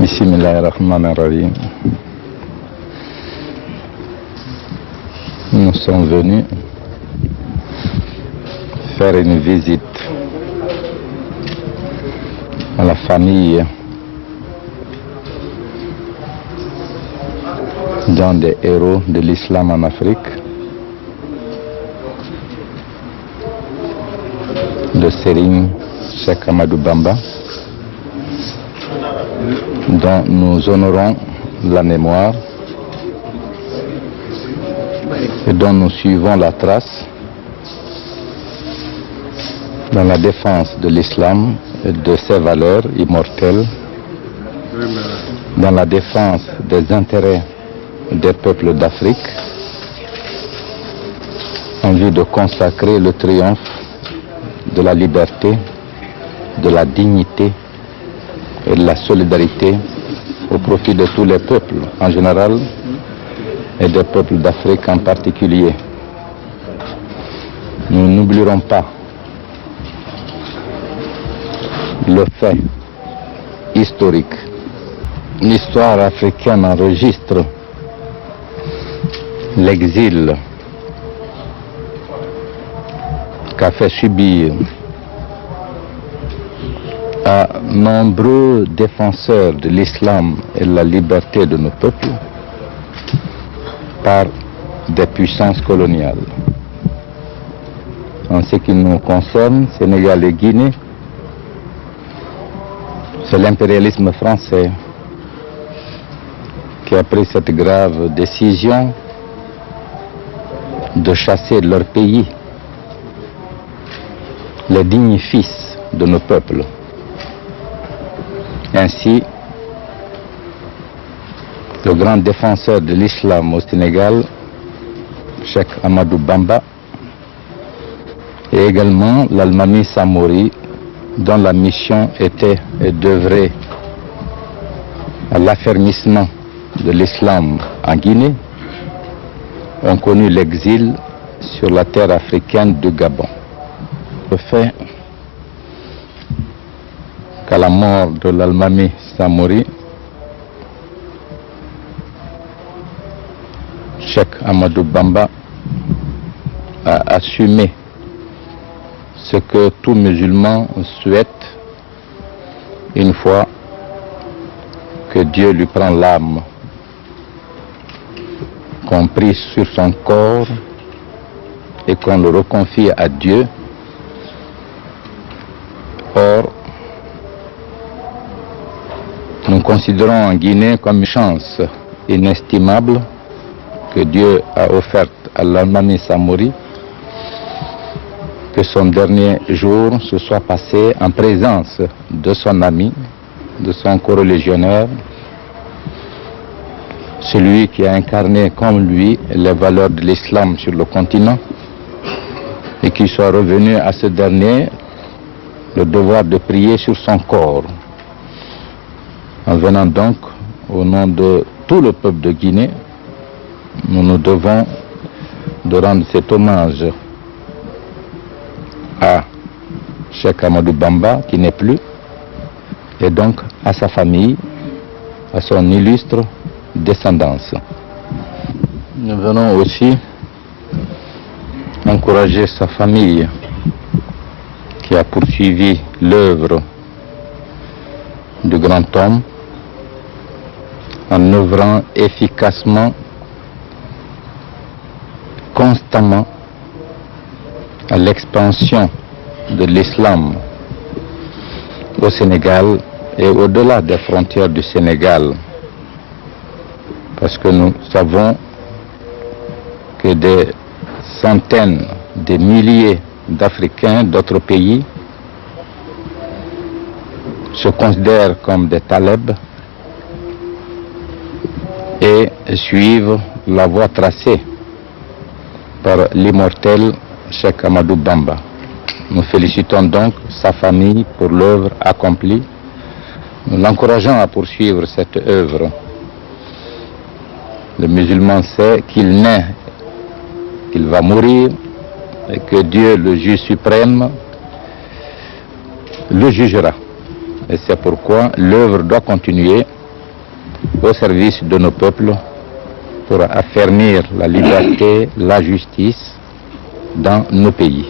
Bismillahirrahmanirrahim. Nous sommes venus faire une visite à la famille d'un des héros de l'islam en Afrique, de Serigne Cheikh Ahmadou Bamba, dont nous honorons la mémoire et dont nous suivons la trace dans la défense de l'islam et de ses valeurs immortelles, dans la défense des intérêts des peuples d'Afrique, en vue de consacrer le triomphe de la liberté, de la dignité et de la solidarité au profit de tous les peuples en général et des peuples d'Afrique en particulier. Nous n'oublierons pas le fait historique. L'histoire africaine enregistre l'exil qu'a fait subir à nombreux défenseurs de l'islam et de la liberté de nos peuples par des puissances coloniales. En ce qui nous concerne, Sénégal et Guinée, c'est l'impérialisme français qui a pris cette grave décision de chasser de leur pays les dignes fils de nos peuples. Ainsi, le grand défenseur de l'islam au Sénégal, Cheikh Ahmadou Bamba, et également l'Almami Samori, dont la mission était d'œuvrer à l'affermissement de l'islam en Guinée, ont connu l'exil sur la terre africaine du Gabon. Le fait qu'à la mort de l'Almami Samori, Cheikh Ahmadou Bamba a assumé ce que tout musulman souhaite une fois que Dieu lui prend l'âme, qu'on prie sur son corps et qu'on le reconfie à Dieu. Or, nous considérons en Guinée comme une chance inestimable que Dieu a offerte à l'Almami Samori, que son dernier jour se soit passé en présence de son ami, de son coreligionnaire, celui qui a incarné comme lui les valeurs de l'islam sur le continent, et qu'il soit revenu à ce dernier le devoir de prier sur son corps. En venant donc au nom de tout le peuple de Guinée, nous nous devons de rendre cet hommage à Cheikh Ahmadou Bamba, qui n'est plus, et donc à sa famille, à son illustre descendance. Nous venons aussi encourager sa famille, qui a poursuivi l'œuvre du grand homme en œuvrant efficacement, constamment à l'expansion de l'islam au Sénégal et au-delà des frontières du Sénégal. Parce que nous savons que des centaines de milliers d'Africains d'autres pays se considèrent comme des talibs et suivent la voie tracée par l'immortel Cheikh Ahmadou Bamba. Nous félicitons donc sa famille pour l'œuvre accomplie. Nous l'encourageons à poursuivre cette œuvre. Le musulman sait qu'il naît, qu'il va mourir et que Dieu, le juge suprême, le jugera. Et c'est pourquoi l'œuvre doit continuer au service de nos peuples pour affermir la liberté, la justice dans nos pays.